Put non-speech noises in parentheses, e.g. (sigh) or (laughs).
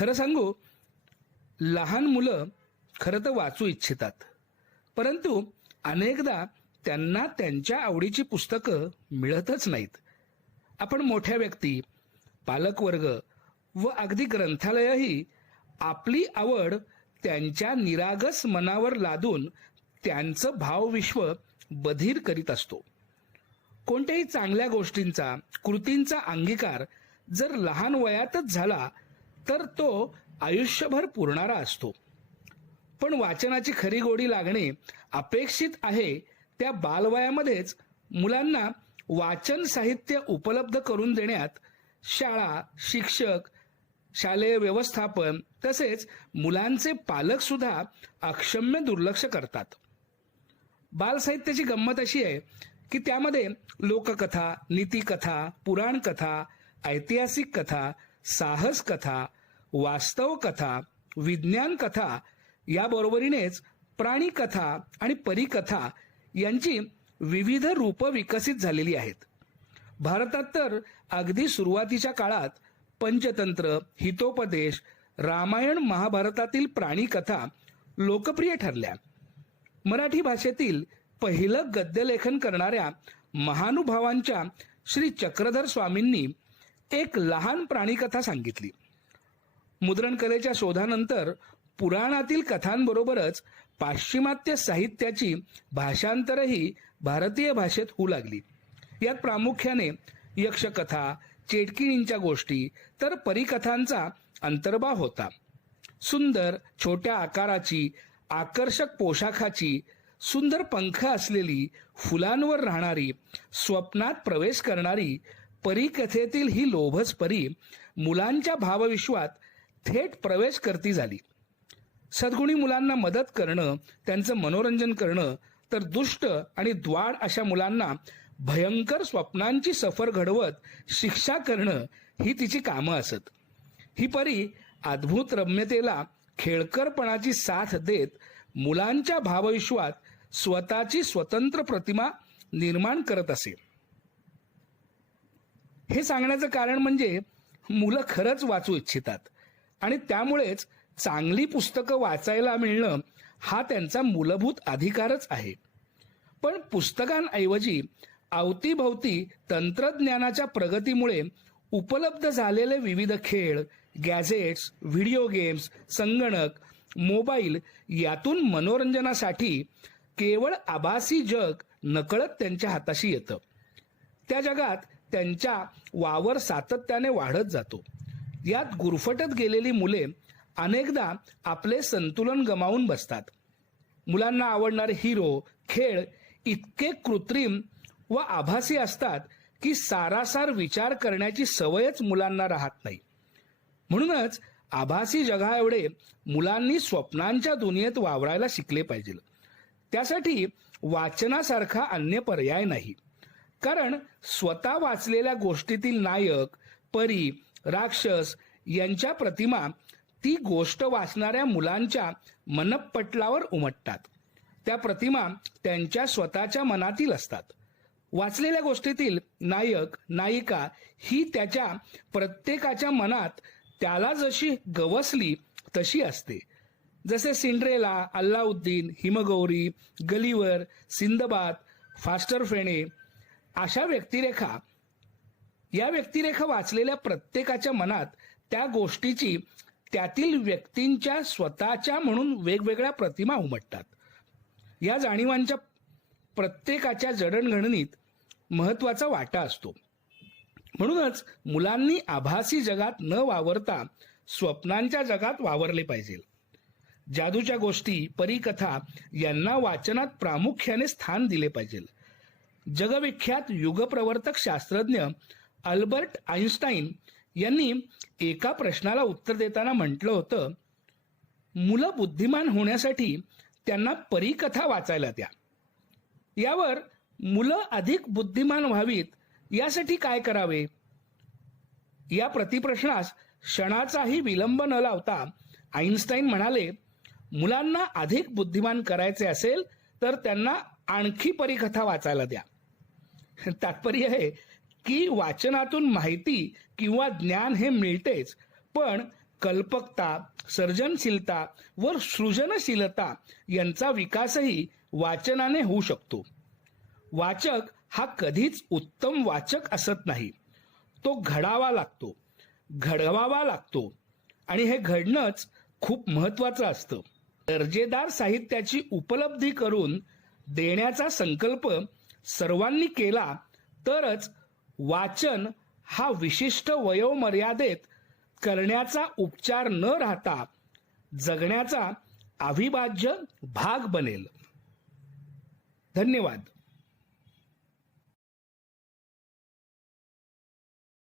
खरं सांगू लहान मुलं खरं तर वाचू इच्छितात. परंतु अनेकदा त्यांना त्यांच्या आवडीची पुस्तकं मिळतच नाहीत. आपण मोठ्या व्यक्ती पालकवर्ग व अगदी ग्रंथालयही आपली आवड त्यांच्या निरागस मनावर लादून त्यांचं भावविश्व बधीर करीत असतो. कोणत्याही चांगल्या गोष्टींचा कृतींचा अंगीकार जर लहान वयातच झाला तर तो आयुष्यभर पुरणारा असतो. पण वाचनाची खरी गोडी लागणे अपेक्षित आहे त्या बालवयामध्येच मुलांना वाचन साहित्य उपलब्ध करून देण्यात शाळा शिक्षक शालेय व्यवस्थापन तसेच मुलांचे पालक सुद्धा अक्षम्य दुर्लक्ष करतात. बालसाहित्याची गंमत अशी आहे की त्यामध्ये लोककथा नीतिकथा पुराणकथा ऐतिहासिक कथा साहस कथा वास्तव कथा विज्ञान कथा याबरोबरीनेच प्राणी कथा आणि परिकथा यांची विविध रूपं विकसित झालेली आहेत. भारतात तर अगदी सुरुवातीच्या काळात पंचतंत्र हितोपदेश रामायण महाभारतातील प्राणी कथा लोकप्रिय ठरल्या. मराठी भाषेतील पहिलं गद्यलेखन करणाऱ्या महानुभावांच्या श्री चक्रधर स्वामींनी एक लहान प्राणीकथा सांगितली. मुद्रणकलेच्या शोधानंतर पुराणातील कथांबरोबरच पाश्चिमात्य साहित्याची भाषांतरही भारतीय भाषेत होऊ लागली. यात प्रामुख्याने यक्षकथा चेटकिणींच्या गोष्टी तर परिकथांचा अंतर्भाव होता. सुंदर छोट्या आकाराची आकर्षक पोशाखाची सुंदर पंख असलेली फुलांवर राहणारी स्वप्नात प्रवेश करणारी परिकथेतील ही लोभस परी मुलांच्या भावविश्वात थेट प्रवेश करती झाली. सद्गुणी मुलांना मदत करणं त्यांचं मनोरंजन करणं तर दुष्ट आणि द्वाड अशा मुलांना भयंकर स्वप्नांची सफर घडवत शिक्षा करणं ही तिची कामं असत. ही परी अद्भुत रम्यतेला खेळकरपणाची साथ देत मुलांच्या भावविश्वात स्वतःची स्वतंत्र प्रतिमा निर्माण करत असे. हे सांगण्याचं कारण म्हणजे मुलं खरंच वाचू इच्छितात. आणि त्यामुळेच चांगली पुस्तकं वाचायला मिळणं हा त्यांचा मूलभूत अधिकारच आहे. पण पुस्तकांऐवजी अवतीभवती तंत्रज्ञानाच्या प्रगतीमुळे उपलब्ध झालेले विविध खेळ गॅझेट्स व्हिडिओ गेम्स संगणक मोबाईल यातून मनोरंजनासाठी केवळ आभासी जग नकळत त्यांच्या हाताशी येतं. त्या जगात त्यांच्या वावर सातत्याने वाढत जातो. यात गुरफटत गेलेली मुले अनेकदा आपले संतुलन गमावून बसतात. मुलांना आवडणारे हिरो खेळ इतके कृत्रिम व आभासी असतात की सारासार विचार करण्याची सवयच मुलांना राहत नाही. म्हणूनच आभासी जगाएवढे मुलांनी स्वप्नांच्या दुनियेत वावरायला शिकले पाहिजे. त्यासाठी वाचनासारखा अन्य पर्याय नाही. कारण स्वतः वाचलेल्या गोष्टीतील नायक परी राक्षस यांच्या प्रतिमा ती गोष्ट वाचणाऱ्या मुलांच्या मनपटलावर उमटतात. त्या प्रतिमा त्यांच्या स्वतःच्या मनातील असतात. वाचलेल्या गोष्टीतील नायक नायिका ही त्याच्या प्रत्येकाच्या मनात त्याला जशी गवसली तशी असते. जसे Cinderella Aladdin Himgauri Gulliver Sindbad Faster Fene अशा व्यक्तिरेखा या व्यक्तिरेखा वाचलेल्या प्रत्येकाच्या मनात त्या गोष्टीची त्यातील व्यक्तींच्या स्वतःच्या म्हणून वेगवेगळ्या प्रतिमा उमटतात. या जाणीवांच्या प्रत्येकाच्या जडणघडणीत महत्त्वाचा वाटा असतो. म्हणूनच मुलांनी आभासी जगात न वावरता स्वप्नांच्या जगात वावरले पाहिजे. जादूच्या गोष्टी परिकथा यांना वाचनात प्रामुख्याने स्थान दिले पाहिजे. जगविख्यात युगप्रवर्तक शास्त्रज्ञ अल्बर्ट आईन्स्टाईन यांनी एका प्रश्नाला उत्तर देताना म्हटलं होतं मुलं बुद्धिमान होण्यासाठी त्यांना परिकथा वाचायला द्या. यावर मुलं अधिक बुद्धिमान व्हावीत यासाठी काय करावे? या प्रतिप्रश्नास क्षणाचाही विलंब न लावता आईन्स्टाईन म्हणाले मुलांना अधिक बुद्धिमान करायचे असेल तर त्यांना आणखी परिकथा वाचायला द्या. (laughs) तात्पर्य आहे की वाचनातून माहिती किंवा ज्ञान हे मिळतेच पण कल्पकता सर्जनशीलता व सृजनशीलता यांचा विकासही वाचनाने होऊ शकतो. वाचक हा कधीच उत्तम वाचक असत नाही. तो घडावा लागतो घडवावा लागतो आणि हे घडणंच खूप महत्वाचं असतं. दर्जेदार साहित्याची उपलब्धी करून देण्याचा संकल्प सर्वांनी केला तरच वाचन हा विशिष्ट वयोमर्यादेत करण्याचा उपचार न राहता जगण्याचा अविभाज्य भाग बनेल. धन्यवाद.